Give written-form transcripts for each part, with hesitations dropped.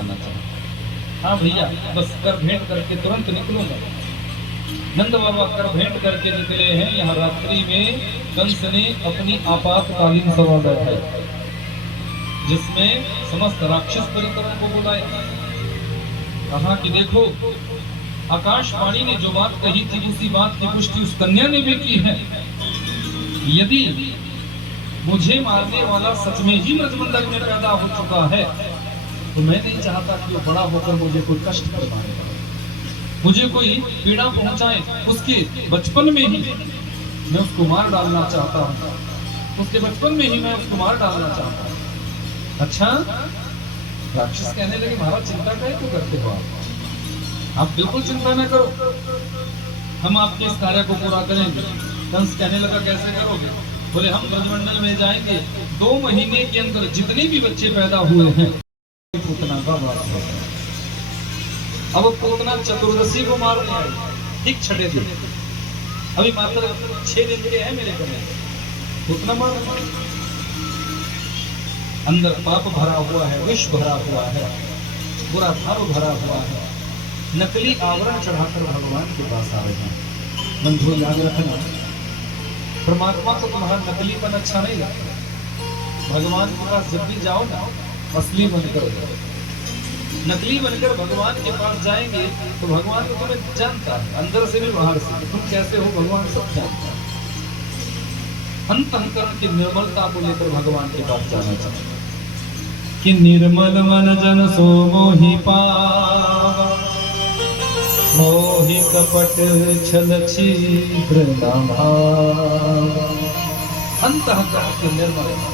जाना चाहता। हाँ भैया, बस कर भेंट करके तुरंत निकलूंगा। नंद बाबा कर भेंट करके निकले हैं। यहाँ रात्रि में कंस ने अपनी आपातकालीन सभा बैठाई, जिसमें समस्त राक्षस परिकरों को बुलाया। कहा कि देखो, आकाशवाणी ने जो बात कही थी उसी बात की पुष्टि उस कन्या ने भी की है। यदि मुझे मारने वाला सच में ही ब्रजमंडल में पैदा हो चुका है तो मैं नहीं चाहता कि वो बड़ा होकर मुझे कोई कष्ट करवाए, मुझे कोई पीड़ा पहुंचाए। उसके बचपन में ही मैं उसको मार डालना चाहता हूँ, उसके बचपन में ही मैं उसको मार डालना चाहता हूँ। अच्छा, राक्षस कहने लगे, महाराज चिंता क्या क्यों करते हो आप बिल्कुल चिंता न करो, हम आपके इस कार्य को पूरा करेंगे। कंस कहने लगा, कैसे करोगे? बोले, हम ब्रजमंडल में जाएंगे, 2 महीने के अंदर जितने भी बच्चे पैदा हुए हैं पूतना का वास है। अब पूतना चतुर्दशी को मारने आई, ठीक छठे दिन, अभी मात्र 6 दिन के हैं मेरे घर, पूतना मार, अंदर पाप भरा हुआ है, विष भरा हुआ है, बुरा भाव भरा हुआ है, नकली आवरण चढ़ाकर भगवान के पास आ रहे हैं। बंधु याद रखना, परमात्मा को तुम्हारा नकलीपन अच्छा नहीं लगता। भगवान के पास जब भी जाओ ना, असली बनकर, नकली बनकर भगवान के पास जाएंगे तो भगवान को तुम्हें जानता है, अंदर से भी बाहर से, तुम कैसे हो भगवान सब जानता है। अंतःकरण की निर्मलता को लेकर भगवान के पास जाना चाहिए कि निर्मल मन जन सो मोहि पावा, मोहि कपट छल छिद्र न भावा। अंतःकरण की निर्मलता,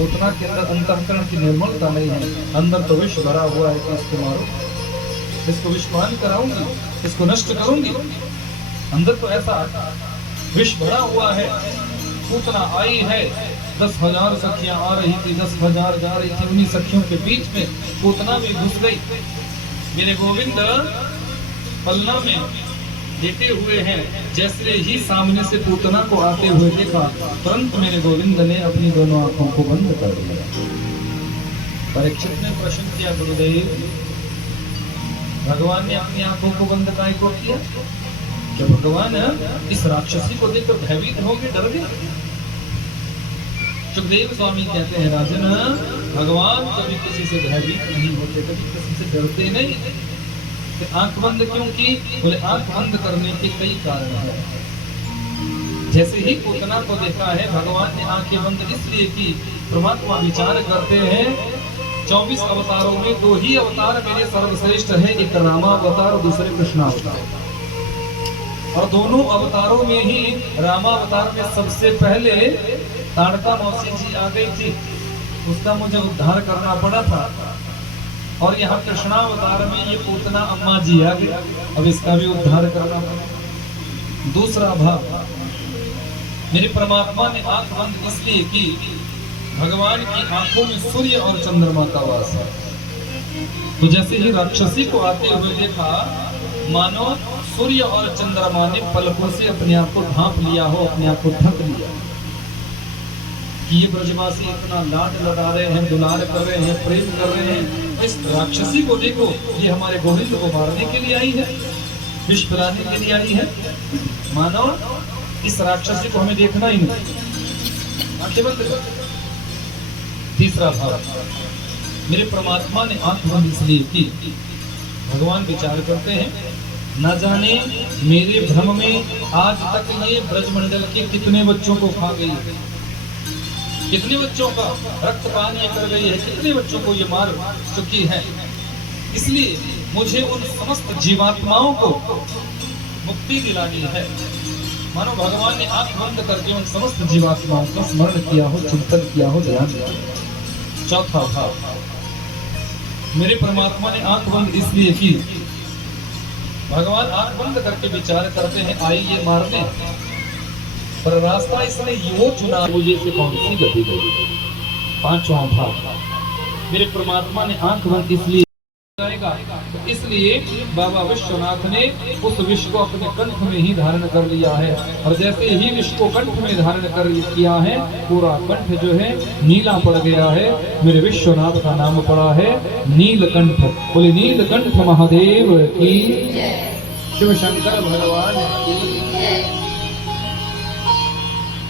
उतना के अंदर अंतःकरण की निर्मलता नहीं है, अंदर तो विष भरा हुआ है कि इसको मारो, इसको विषपान कराऊंगी, इसको नष्ट करूंगी। अंदर तो ऐसा विष भरा हुआ है। पूतना आई है, 10,000 सखियां आ रही थी, 10,000 जा रही थी, उन्हीं सखियों के बीच में पूतना भी घुस गई। मेरे गोविंद पलना में लेटे हुए हैं, जैसे ही सामने से पूतना को आते हुए देखा, तुरंत मेरे गोविंद ने अपनी दोनों आंखों को बंद कर दिया। परीक्षित ने प्रश्न किया, गुरुदेव भगवान ने अपनी आंखों को बंद काहे को किया? क्या भगवान इस राक्षसी को देखकर भयभीत होंगे, डर गए? सुखदेव स्वामी कहते हैं, राजन भगवान कभी किसी से भयभीत नहीं होते, कभी किसी से डरते नहीं। आंख बंद क्यों की? बोले, आंख बंद करने के कई कारण हैं। जैसे ही पूतना को देखा है, भगवान ने आंखें बंद इसलिए की, परमात्मा विचार करते हैं 24 अवतारों में 2 ही अवतार मेरे सर्वश्रेष्ठ है, एक रामावतार, दूसरे कृष्णावतार। और दोनों अवतारों में ही रामावतार में सबसे पहले ताड़का मौसी जी आ गई थी, उसका मुझे उद्धार करना पड़ा था। और यहाँ कृष्णावतार में ये पूतना अम्मा जी आ गई, अब इसका भी उद्धार करना पड़ा। दूसरा भाग, मेरे परमात्मा ने आंख बंद इसलिए की, भगवान की आंखों में सूर्य और चंद्रमा का वास है। तो जैसे ही राक्षसी को आते हुए देखा, मानो सूर्य और चंद्रमा ने पलकों से अपने आप को ढांप लिया हो, अपने आप को ढक लिया कि ये ब्रजवासी इतना लाड लगा रहे हैं, दुलार कर रहे हैं, प्रेम कर रहे हैं। इस राक्षसी को देखो, ये हमारे गोविंद को मारने के लिए आई है, विष पिलाने के लिए आई है। मानो इस राक्षसी को हमें देखना ही नहीं, आंखें बंद कर। तीसरा भाव, मेरे परमात्मा ने आंख बंद इसलिए की, भगवान विचार करते हैं, न जाने मेरे भ्रम में आज तक ये ब्रजमंडल के कितने बच्चों को खा गई है, कितने बच्चों का रक्तपान ये कर गई है, कितने बच्चों को ये मार चुकी है। इसलिए मुझे उन समस्त जीवात्माओं को मुक्ति दिलानी है। मानो भगवान ने आंख बंद करके उन समस्त जीवात्माओं का स्मरण किया हो, चिंतन किया हो, ध्यान दिया हो। चौथा भाव, मेरे परमात्मा ने आंख बंद इसलिए की, भगवान आंख बंद करके विचार करते हैं, आई ये मारने, पर रास्ता इसने यो चुना, मुझे से कौन सी गति गई। पांचवा भाव, मेरे परमात्मा ने आंख बंद इसलिए तो इसलिए बाबा विश्वनाथ ने उस विष को अपने कंठ में ही धारण कर लिया है। और जैसे ही विष को कंठ में धारण कर किया है, पूरा कंठ जो है नीला पड़ गया है। मेरे विश्वनाथ का नाम पड़ा है नीलकंठ। बोले नीलकंठ महादेव की, शिव शंकर भगवान की।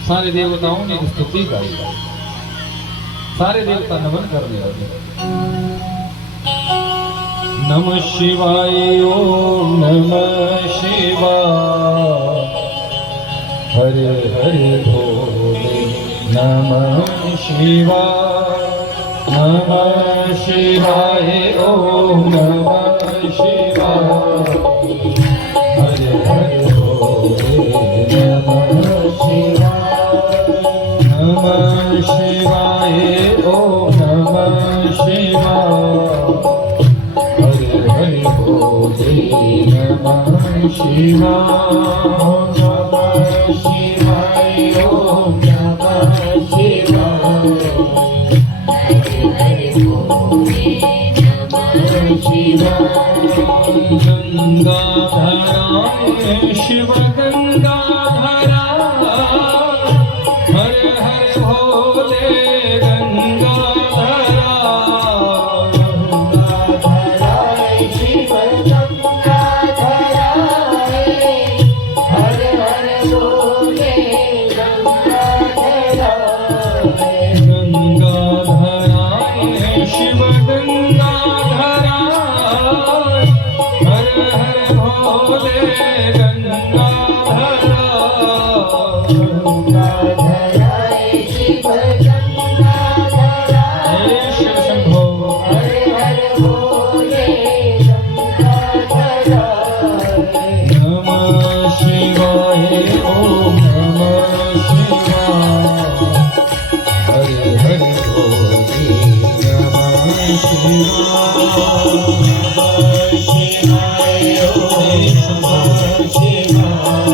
सारे देवताओं ने स्तुति गाई, सारे देवता नमन करने लगे। नमः शिवाय ओम नमः शिवाय, हरे हरे भोले नमः शिवाय, नमः शिवाय ओम नमः शिवाय, हरे हरे भोले नमः शिवाय, नमः शिवाय ओम नमः शिवाय, हरे हरे भोले नमः शिवाय, नमः शिवाय ओम नमः शिवाय, हरे हरे भोले नमः शिवाय। गंगाधरा शिव गंगाधरा, हरे हरे भोले गंगाधरा, गंगाधरा शिव गंगाधरा, हरे हरे भोले गंगाधरा, गंगाधरा शिव गंगाधरा, हरे हरे भोले गंगाधरा, गंगाधरा शिव गंगाधरा, शिव शंभो, हरे हरे भोले गंगाधरा। नमः शिवाय ओम नमः शिवाय, हरे हरे भोले नमः शिवाय, नमः शिवाय ओम नमः शिवाय,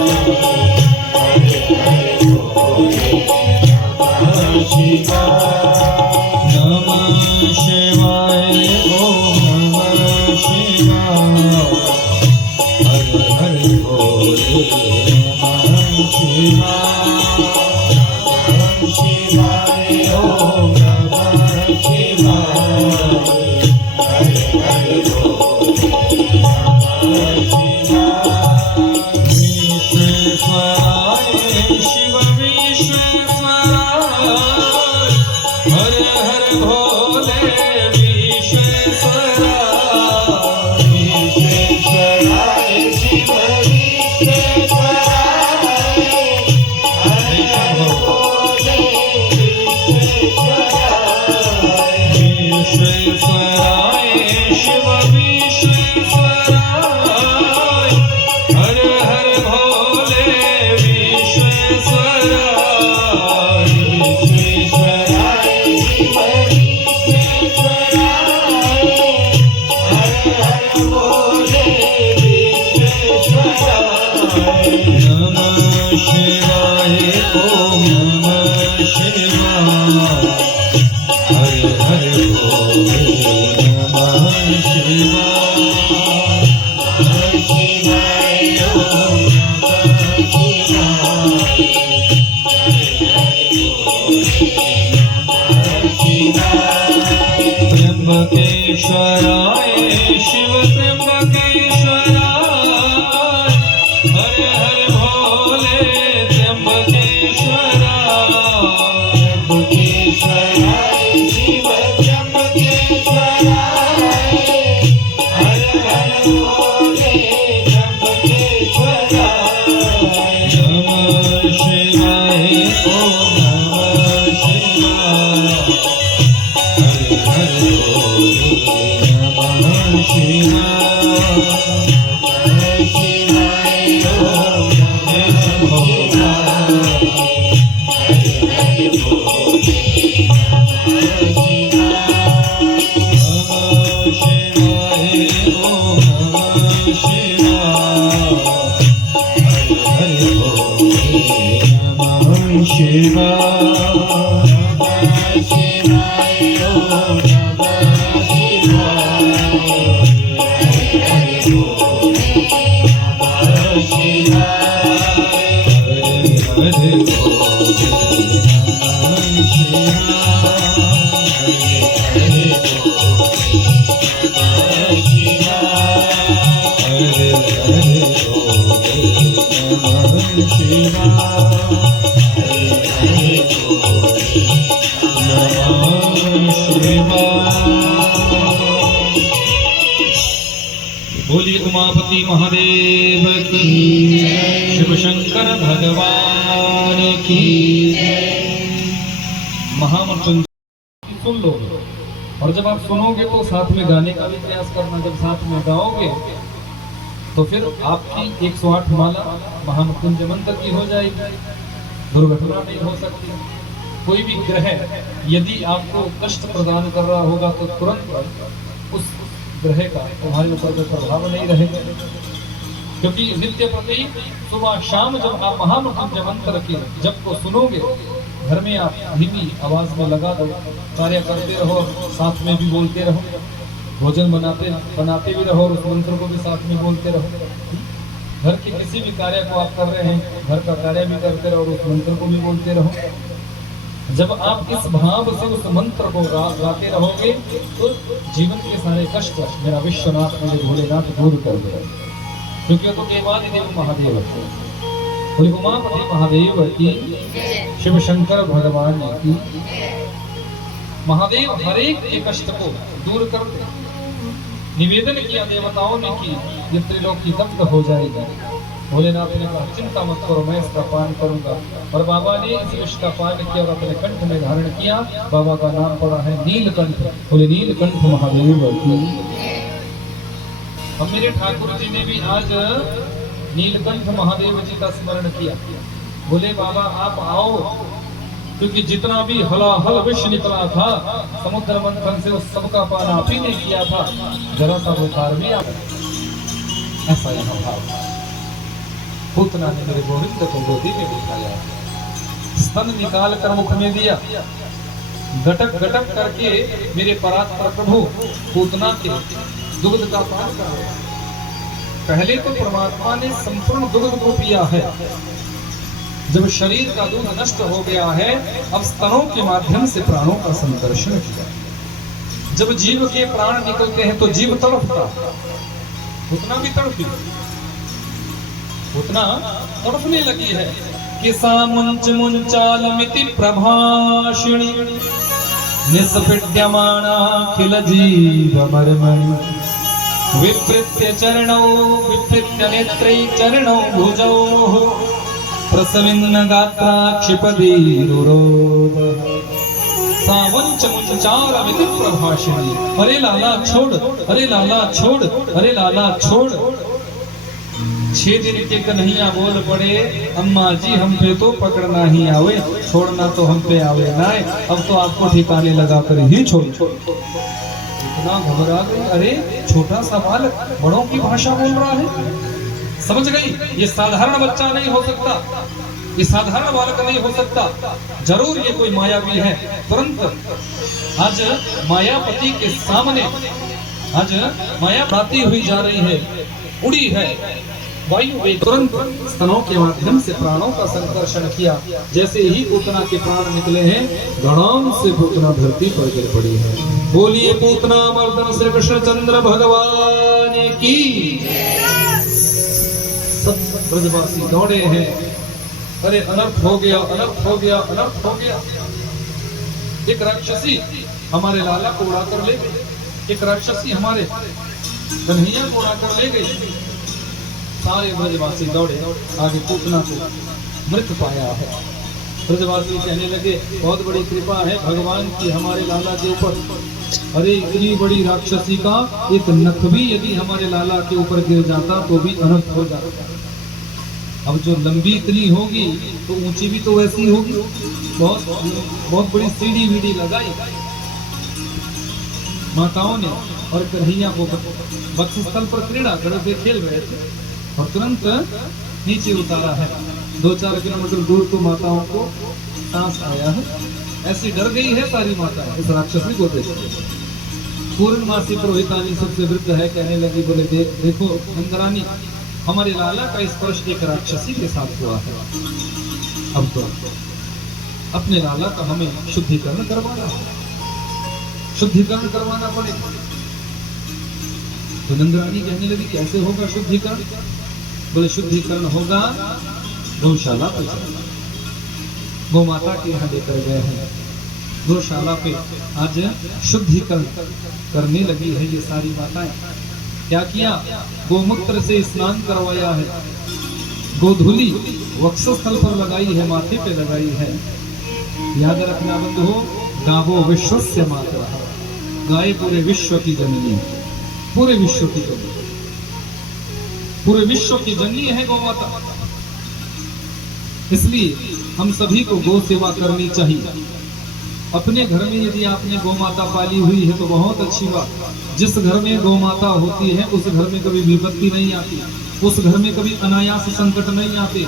हरे हरे भोले नमः शिवाय, नमः शिवाय ओम नमः शिवाय, हरे हरे भोले नमः शिवाय, नमः शिवाय ओम नमः शिवाय, हरे हरे भोले नमः शिवाय। विश्वेश्वराय शिव विश्वेश्वराय, हरे हरे भोले विश्वेश्वराय, विश्वेश्वराय शिव विश्वेश्वराय, हरे हरे भोले विश्वेश्वराय, विश्वेश्वराय शिव विश्वेश्वराय, हरे हरे भोले विश्वेश्वराय, विश्वेश्वराय शिव विश्वेश्वराय, हरे हरे भोले विश्वेश्वराय। नमः शिवाय ओम नमः शिवाय, हरे हरे भोले नमः शिवाय, नमः शिवाय ओम नमः शिवाय, हरे हरे भोले नमः शिवाय। त्र्यंबकेश्वराय शिव त्र्यंबकेश्वराय, हरे हरे भोले त्र्यंबकेश्वराय, त्र्यंबकेश्वराय शिव त्र्यंबकेश्वराय, हरे हरे भोले त्र्यंबकेश्वराय। नमः शिवाय ओम नमः शिवाय, हरे हरे भोले नमः शिवाय, नमः शिवाय ओम नमः शिवाय, हरे हरे भोले नमः शिवाय, नमः शिवाय ओम नमः शिवाय, हरे हरे भोले नमः शिवाय, नमः शिवाय ओम नमः शिवाय, बोलिए उमापति महादेव की, शिव शंकर भगवान की। महामृत्युंजय सुन लो, और जब आप सुनोगे तो साथ में गाने का भी प्रयास करना। जब साथ में गाओगे तो फिर आपकी 108 माला महामृत्युंजय मंत्र की हो जाएगी, दुर्घटना नहीं हो सकती। कोई भी ग्रह यदि आपको कष्ट प्रदान कर रहा होगा तो तुरंत उस ग्रह का तुम्हारे ऊपर कोई प्रभाव नहीं रहेगा, क्योंकि नित्य प्रति सुबह शाम जब आप महामृत्युंजय मंत्र के जब को सुनोगे, घर में आप धीमी आवाज में लगा दो, कार्य करते रहो, साथ में भी बोलते रहो, भोजन बनाते भी रहो और उस मंत्र को भी साथ में बोलते रहो। घर के किसी भी कार्य को आप कर रहे हैं, घर का कार्य भी करते रहो और उस मंत्र को भी बोलते रहो। जब आप इस भाव से उस मंत्र को गाते रहोगे तो जीवन के सारे कष्ट मेरा विश्वनाथ मेरे भोलेनाथ दूर कर देगा, क्योंकि तो देवादिदेव महादेव है। बोले उमापति महादेव की, शिव शंकर भगवान की। महादेव हर एक के कष्ट को दूर करते। निवेदन किया देवताओं ने कि ये त्रिलोकी तप्त हो जाएगी। भोलेनाथ ने कहा चिंता मत करो, मैं इसका पान करूंगा। और बाबा ने इस विष का पान किया और अपने कंठ में धारण किया। बाबा का नाम पड़ा है नीलकंठ। बोले नीलकंठ महादेव की। और मेरे ठाकुर जी ने भी आज नीलकंठ महादेव जी का स्मरण किया। बोले बाबा आप आओ, क्योंकि जितना भी हलाहल विष निकला था समुद्र मंथन से उस सबका पान आप ही ने किया था, जरा सा बुखार भी आ गया। ऐसा यहाँ भाव। पूतना ने मेरे गोविंद को गोदी में बिठाया, स्तन निकाल कर मुख में दिया, गटक गटक करके मेरे परात्पर प्रभु पूतना के दुग्ध का पान कराया। पहले तो परमात्मा ने संपूर्ण दुग्ध को पिया है। जब शरीर का दूध नष्ट हो गया है, अब स्तनों के माध्यम से प्राणों का संकर्षण किया। जब जीव के प्राण निकलते हैं तो जीव तड़पता, उतना भी तड़पी, उतना तड़पने लगी है कि सामुंच मुंचालमिति प्रभाषिणी निस्पृड्यमाना खिल जीव मर्मणि विपृत्य चरणौ विपृत्य नेत्रै चरणौ भुजौ प्रसविन्न गात्रा क्षिपदी रुरोध। सावंच मुंचालमिति प्रभाषिणी। अरे लाला छोड़, अरे लाला छोड़, अरे लाला छोड़। 6 दिन के कन्हैया बोल पड़े, अम्मा जी हम पे तो पकड़ना ही आवे, छोड़ना तो हम पे आवे ना। अब तो आपको ठिकाने लगा कर ही छोड़। इतना घबरा गई, अरे छोटा सा बालक बड़ों की भाषा बोल रहा है। समझ गई ये साधारण बच्चा नहीं हो सकता, ये साधारण बालक नहीं हो सकता, जरूर ये कोई मायावी है। तुरंत आज मायापति के सामने आज माया प्राप्ति हुई जा रही है, उड़ी है वायु में। तुरंत स्तनों के माध्यम से प्राणों का संकर्षण किया। जैसे ही पूतना के प्राण निकले हैं, धड़ाम से पूतना धरती पर गिर पड़ी है। बोलिए पूतना मर्दन श्री कृष्ण चंद्र भगवान की। सब ब्रजवासी दौड़े हैं, अरे अनर्थ हो गया, अनर्थ हो गया, अनर्थ हो गया। एक राक्षसी हमारे लाला को उड़ा कर ले गई, एक राक्षसी हमारे कन्हैया को उड़ा कर ले गई। सारे ब्रजवासी दौड़े, आगे पूतना को मृत पाया है। ब्रजवासी कहने लगे बहुत बड़ी कृपा है भगवान की हमारे लाला के ऊपर। अरे इतनी बड़ी राक्षसी का एक नख भी यदि हमारे लाला के ऊपर गिर जाता तो भी अनर्थ हो जाता। अब जो लंबी इतनी होगी तो ऊंची भी तो वैसी होगी। बहुत बड़ी सीढ़ी वीढ़ी लगाई माताओं ने और कन्हैया को वक्षस्थल पर क्रीड़ा करके खेल रहे थे और तुरंत नीचे उतारा है। 2-4 किलोमीटर दूर तो माताओं को सांस आया है। ऐसी डर गई है सारी माता इस राक्षसी को देख। पूर्णमासी पुरोहितानी सबसे वृद्ध है, कहने लगी बोले देखो नंदरानी, हमारे लाला का स्पर्श एक राक्षसी के साथ हुआ है। अब तो अपने लाला का हमें शुद्धिकरण करवाना है, शुद्धिकरण करवाना पड़ेगा। तो नंदरानी कहने लगी कैसे होगा शुद्धिकरण? बोले शुद्धिकरण होगा गौशाला पे, गौ माता के यहाँ लेकर गए हैं। गौशाला पे आज शुद्धिकरण करने लगी है ये सारी माताएं। क्या किया? गोमूत्र से स्नान करवाया है, गोधूली वक्षस्थल पर लगाई है, माथे पे लगाई है। याद रखना बंधुओं, गावो विश्वस्य मातरः, गाय पूरे विश्व की जननी है, पूरे विश्व की जननी, पूरे विश्व की जननी है गौ माता। इसलिए हम सभी को गौ सेवा करनी चाहिए। अपने घर में यदि आपने गौ माता पाली हुई है तो बहुत अच्छी बात। जिस घर में गौ माता होती है उस घर में कभी विपत्ति नहीं आती, उस घर में कभी अनायास संकट नहीं आते,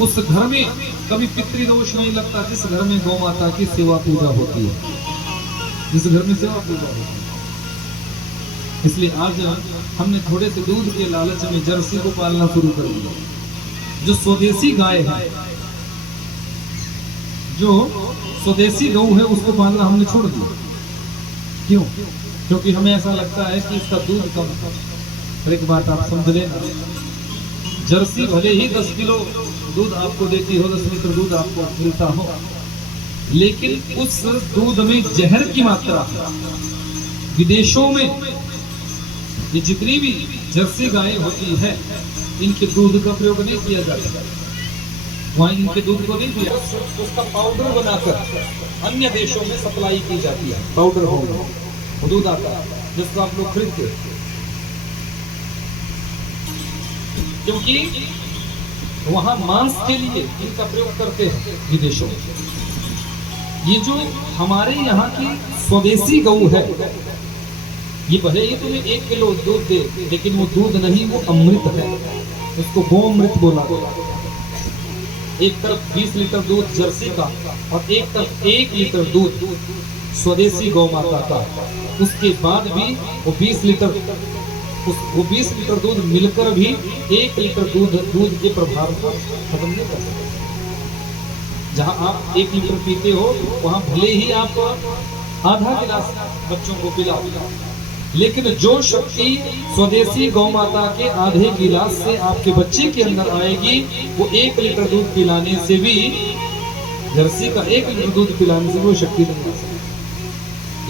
उस घर में कभी पितृदोष नहीं लगता। जिस घर में गौ माता की सेवा पूजा होती है, जिस घर में सेवा पूजा होती है। इसलिए आज हमने थोड़े से दूध के लालच में जर्सी को पालना शुरू कर दिया। जो स्वदेशी गाय है, जो स्वदेशी गौ है, उसको पालना हमने छोड़ दिया। क्यों? क्योंकि हमें ऐसा लगता है कि इसका दूध कम है। पर एक बात आप समझ लेना, जर्सी भले ही 10 किलो दूध आपको देती हो, 10 लीटर दूध आपको मिलता हो, लेकिन उस दूध में जहर की मात्रा है। विदेशों में ये जितनी भी जर्सी गाय होती है, इनके दूध का प्रयोग नहीं किया जाता। वहाँ इनके दूध को नहीं दिया, उसका पाउडर बनाकर अन्य देशों में सप्लाई की जाती है। पाउडर होगा दूध आता है जिसको आप लोग खरीदते हैं, क्योंकि वहाँ मांस के लिए इनका प्रयोग करते हैं विदेशों में। ये जो हमारे यहाँ की स्वदेशी गौ है, ये भले ही तुम्हें 1 किलो दूध दे, लेकिन वो दूध नहीं, वो अमृत है। उसको गोमृत बोला गया। एक तरफ 20 लीटर दूध जर्सी का और एक तरफ 1 लीटर दूध स्वदेशी गौ माता का। उसके बाद भी वो 20 लीटर दूध मिलकर भी 1 लीटर दूध के प्रभाव को खत्म नहीं कर सकते। जहां आप 1 लीटर पीते हो, वहां भले ही आप आधा गिलास बच्चों को पिला, लेकिन जो शक्ति स्वदेशी गौ माता के आधे गिलास से आपके बच्चे के अंदर आएगी, वो 1 लीटर दूध पिलाने से भी, जर्सी का 1 लीटर दूध पिलाने से वो शक्ति नहीं आ सकती।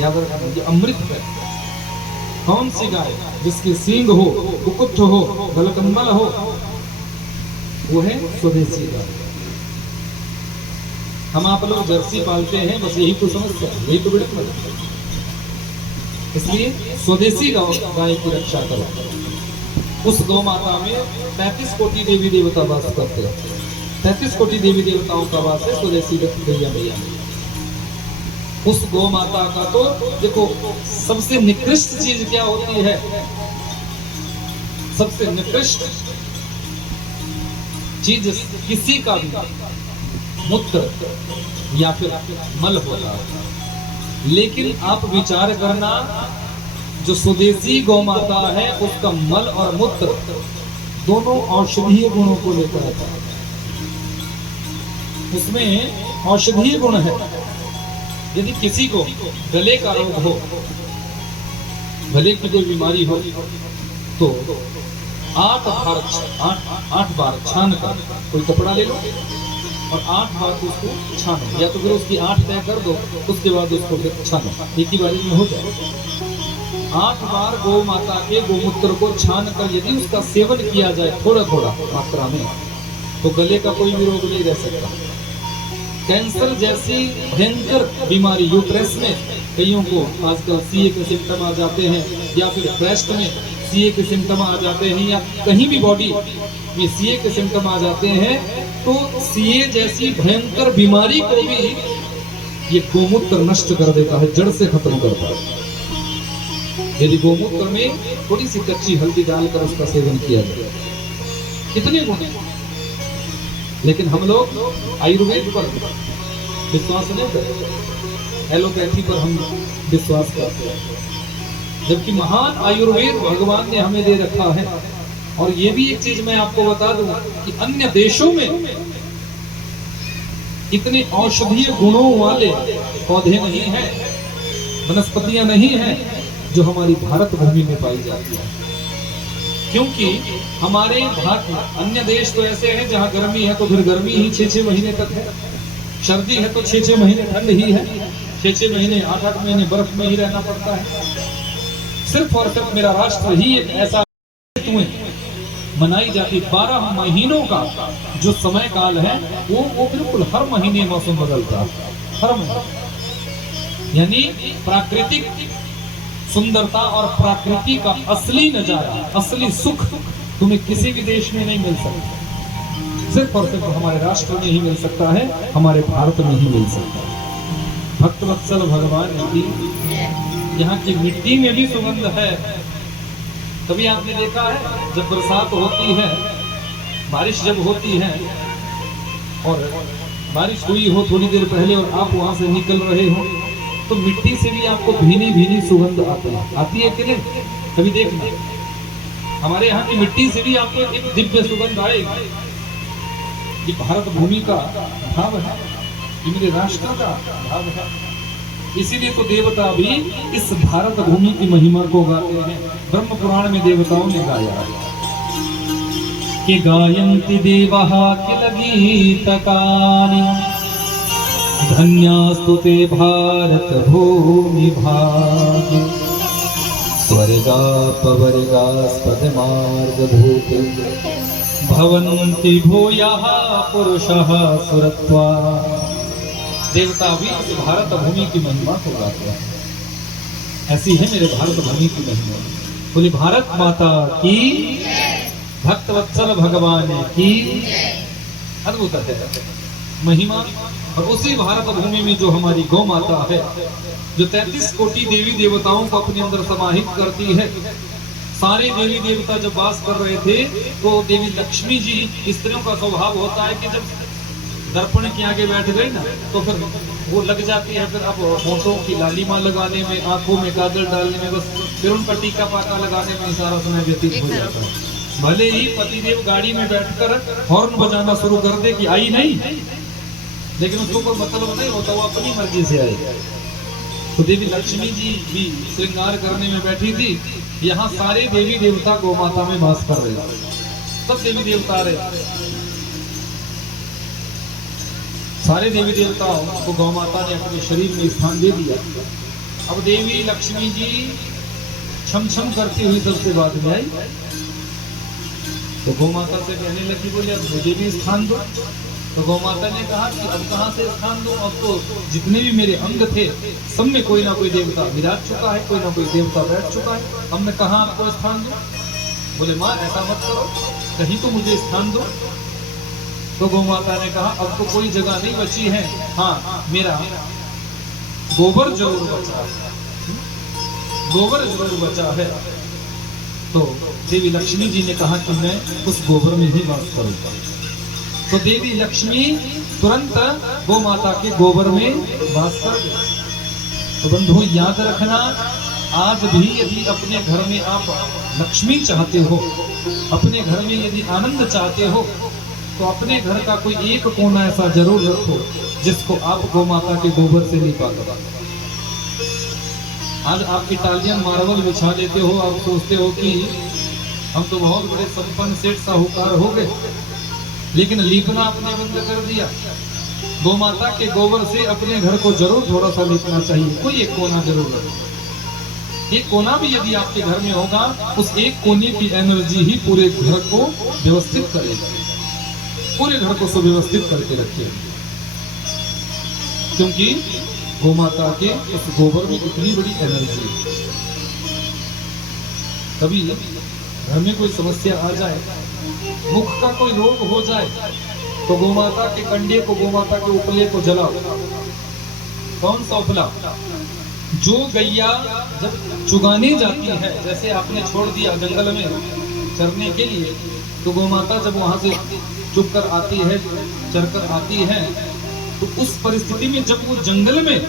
याद रखना, ये अमृत है। कौन सी गाय? जिसके सींग हो, कुकुट हो, गलकम्बल हो, वो है स्वदेशी गाय। हम आप लोग जर्सी पालते हैं, बस यही तो समस्या है, यही तो बड़ी समस्या है। इसलिए स्वदेशी गाय की रक्षा करो। उस गौ माता में 35 कोटि देवी देवता वास करते हैं। 33 कोटि देवी देवताओं का वास है स्वदेशी गैया मैया में। उस गौ माता का तो देखो, सबसे निकृष्ट चीज क्या होती है? सबसे निकृष्ट चीज किसी का भी मूत्र या फिर मल होता है। लेकिन आप विचार करना, जो स्वदेशी गौ माता है, उसका मल और मूत्र दोनों औषधीय गुणों को लेकर आता है। उसमें औषधीय गुण है। यदि किसी को गले का रोग हो, गले की कोई बीमारी हो, तो 8 बार छान कर कोई कपड़ा ले लो और 8 बार उसको छानो, या तो फिर उसकी 8 तय कर दो, उसके बाद उसको फिर छानो, एक ही बारी में हो जाए। 8 बार गौ माता के गोमूत्र को छान कर यदि उसका सेवन किया जाए थोड़ा थोड़ा मात्रा में, तो गले का कोई भी रोग नहीं रह सकता। कैंसर जैसी भयंकर बीमारी, यूट्रस में कईयों को आजकल सीए के सिम्टम आ जाते हैं, या फिर ब्रेस्ट में सीए के सिम्टम आ जाते हैं, या कहीं भी बॉडी में सीए के सिम्टम आ जाते हैं, तो सीए जैसी भयंकर बीमारी को भी ये गोमूत्र नष्ट कर देता है, जड़ से खत्म करता है। यदि गोमूत्र में थोड़ी सी कच्ची हल्दी डालकर उसका सेवन किया जाए, कितने गुण हैं। लेकिन हम लोग आयुर्वेद पर विश्वास नहीं करते, एलोपैथी पर हम विश्वास करते हैं, जबकि महान आयुर्वेद भगवान ने हमें दे रखा है। और ये भी एक चीज मैं आपको बता दूं कि अन्य देशों में इतने औषधीय गुणों वाले पौधे नहीं हैं, वनस्पतियां नहीं हैं, जो हमारी भारत भूमि में पाई जाती है। क्योंकि हमारे भारत में, अन्य देश तो ऐसे हैं जहां गर्मी है तो फिर गर्मी ही 6-6 महीने तक है, सर्दी है तो 6-6 महीने ठंड ही है, 6-6 महीने 8-8 महीने बर्फ में ही रहना पड़ता है। सिर्फ और सिर्फ मेरा राष्ट्र ही एक ऐसा ऋतुएं मनाई जाती, 12 महीनों का जो समय काल है वो बिल्कुल हर महीने मौसम बदलता है, हर महीने। यानी प्राकृतिक सुंदरता और प्रकृति का असली नजारा, असली सुख तुम्हें किसी भी देश में नहीं मिल सकता, सिर्फ और सिर्फ हमारे राष्ट्र में ही मिल सकता है, हमारे भारत में ही मिल सकता है। भक्तवत्सल भगवान की यहाँ की मिट्टी में भी सुगंध है। कभी आपने देखा है जब बरसात होती है, बारिश जब होती है और बारिश हुई हो थोड़ी देर पहले और आप वहां से निकल रहे हो तो मिट्टी से भी आपको भीनी भीनी सुगंध आती है कि नहीं? कभी देखना, हमारे यहाँ की मिट्टी से भी आपको एक दिव्य सुगंध आएगी। ये भारत भूमि का भाव है, ये मेरे राष्ट्र का भाव है। इसीलिए तो देवता भी इस भारत भूमि की महिमा को गाते हैं। ब्रह्म पुराण में देवताओं ने गाया कि गायन्ति देवः किल गीतकानि धन्यास्तु ते भारत भूमि भाग्य स्वर्गापवर्गास्पद मार्गभूते भवन्ति भूयः पुरुषः सुरत्वा। देवता भी इस भारत भूमि की महिमा को गाते हैं। ऐसी है मेरे भारत भूमि की महिमा। बोले भारत माता की, भक्तवत्सल भगवान की। अद्भुत है महिमा। और उसी भारत भूमि में जो हमारी गौ माता है, जो 33 कोटि देवी देवताओं को अपने अंदर समाहित करती है। सारे देवी देवता जब वास कर रहे थे तो देवी लक्ष्मी जी, स्त्रियों का स्वभाव होता है कि जब दर्पण के आगे बैठ गई ना तो फिर वो लग जाती है, फिर अब होठों की लालिमा लगाने में, आंखों में काजल डालने में, बस फिर उनका टीका पाका लगाने में सारा समय व्यतीत हो जाता है। भले ही पतिदेव गाड़ी में बैठकर हॉर्न बजाना शुरू कर दे कि आई नहीं, लेकिन उसको कोई मतलब नहीं होता, वो अपनी मर्जी से आई। तो देवी लक्ष्मी जी भी श्रृंगार करने में बैठी थी। यहाँ सारे देवी देवता गौ माता में वास कर रहे थे, सब देवी देवता रहे, सारे देवी देवताओं को गौ माता ने अपने शरीर में स्थान दे दिया। अब देवी लक्ष्मी जी छम छम करती हुई सबसे बाद में आई तो गौ माता से कहने लगी, बोले अब मुझे भी स्थान दो। तो गौ माता ने कहा कि अब कहाँ से स्थान दूं, अब तो जितने भी मेरे अंग थे सब में कोई ना कोई देवता विराज चुका है, कोई ना कोई देवता बैठ चुका है, अब मैं कहाँ आपको स्थान दूं? बोले माँ ऐसा मत करो, कहीं तो मुझे स्थान दो। तो गौ माता ने कहा अब तो कोई जगह नहीं बची है, हाँ मेरा गोबर जरूर बचा है, गोबर जरूर बचा है। तो देवी लक्ष्मी जी ने कहा कि मैं उस गोबर में ही वास करूंगा। तो देवी लक्ष्मी तुरंत गौ माता के गोबर में वास कर गई। तो बंधु याद रखना, आज भी यदि अपने घर में आप लक्ष्मी चाहते हो, अपने घर में यदि आनंद चाहते हो, तो अपने घर का कोई एक कोना ऐसा जरूर रखो जिसको आप गौ माता के गोबर से लिपा दो। आज आप इटालियन मार्बल बिछा लेते हो, आप सोचते हो कि हम तो बहुत बड़े संपन्न सेठ साहूकार हो गए, लेकिन लीपना आपने बंद कर दिया। गौ माता के गोबर से अपने घर को जरूर थोड़ा सा लीपना चाहिए, कोई एक कोना जरूर रखो। एक कोना भी यदि आपके घर में होगा, उस एक कोने की एनर्जी ही पूरे घर को व्यवस्थित करेगी, पूरे घर को सुव्यवस्थित करके रखेगी। क्योंकि गौ माता के उस गोबर में इतनी बड़ी एनर्जी है। कभी घर में कोई समस्या आ जाए, मुख का कोई रोग हो जाए, तो गौ माता के कंडे को, गौ माता के उपले को जलाओ। कौन सा उपला? जो गैया जब चुगाने जाती है, जैसे आपने छोड़ दिया जंगल में चरने के लिए, तो गौ माता जब वहां से चुग कर आती है, चरकर आती है, तो उस परिस्थिति में जब वो जंगल में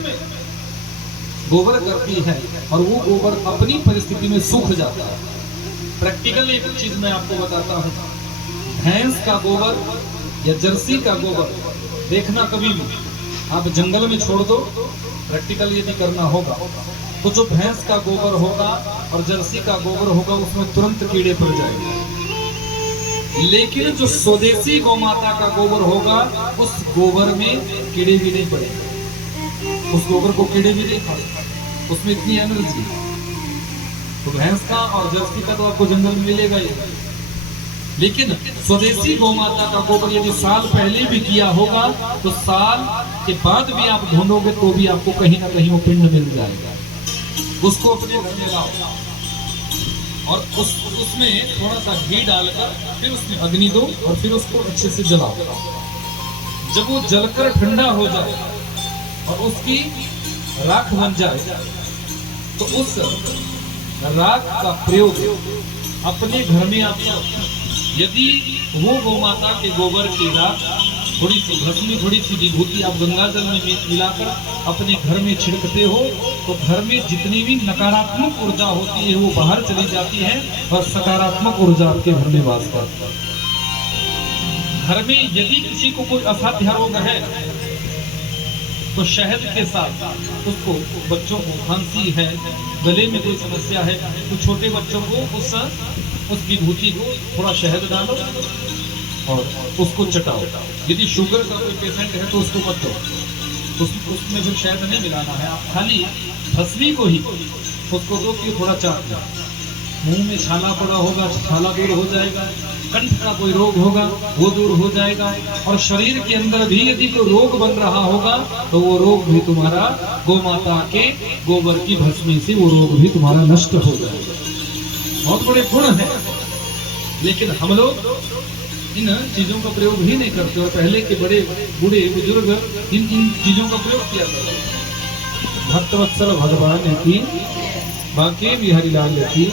गोबर करती है और वो गोबर अपनी परिस्थिति में सूख जाता है। प्रैक्टिकल एक चीज मैं आपको बताता हूँ, भैंस का गोबर या जर्सी का गोबर देखना, कभी भी आप जंगल में छोड़ दो, प्रैक्टिकल यदि करना होगा तो जो भैंस का गोबर होगा और जर्सी का गोबर होगा उसमें तुरंत कीड़े पड़ जाएंगे। लेकिन जो स्वदेशी गौ माता का गोबर होगा, उस गोबर में कीड़े भी नहीं पड़ेंगे, उस गोबर को कीड़े भी नहीं खाएंगे, उसमें इतनी एनर्जी। तो भैंस का और जर्सी का तो आपको जंगल में मिलेगा ही, लेकिन स्वदेशी गौमाता का गोबर यदि साल पहले भी किया होगा तो साल के बाद भी आप ढूंढोगे तो भी आपको कहीं ना कहीं वो पिंड मिल जाएगा। उसको अपने घर में लाओ और उसमें थोड़ा सा घी डालकर फिर उसमें अग्नि दो और फिर उसको अच्छे से जलाओ। जब वो जलकर ठंडा हो जाए और उसकी राख बन जाए तो उस राख का प्रयोग अपने घर में आप, यदि वो गौमाता के गोबर की राख थोड़ी सी भस्मी थोड़ी सी विभूति आप गंगा जल में मिलाकर अपने घर में छिड़कते हो तो घर में जितनी भी नकारात्मक ऊर्जा होती है वो बाहर चली जाती है और सकारात्मक ऊर्जा आपके घर में वास करती है। घर में यदि किसी को कोई असाध्य रोग है तो शहद के साथ उसको, बच्चों को खांसी है, गले में कोई समस्या है तो छोटे बच्चों को उस विभूति को थोड़ा शहद डालो और उसको चटाओ। यदि शुगर का कोई पेशेंट है तो उसको मत दो, उसमें फिर शहद नहीं मिलाना है, आप खाली भस्मी को ही उसको दो कि थोड़ा चाट लो। मुंह में छाला पड़ा होगा, छाला दूर हो जाएगा, कंठ का कोई रोग होगा वो दूर हो जाएगा, और शरीर के अंदर भी यदि कोई रोग बन रहा होगा तो वो रोग भी तुम्हारा गौमाता के गोबर की भस्मी से वो रोग भी तुम्हारा नष्ट हो जाएगा। बहुत बड़े गुण है, लेकिन हम लोग इन चीजों का प्रयोग ही नहीं करते और पहले के बड़े बूढ़े बुजुर्ग इन चीजों का प्रयोग किया करते। भक्तवत्सल भगवान की बांके बिहारी लाल की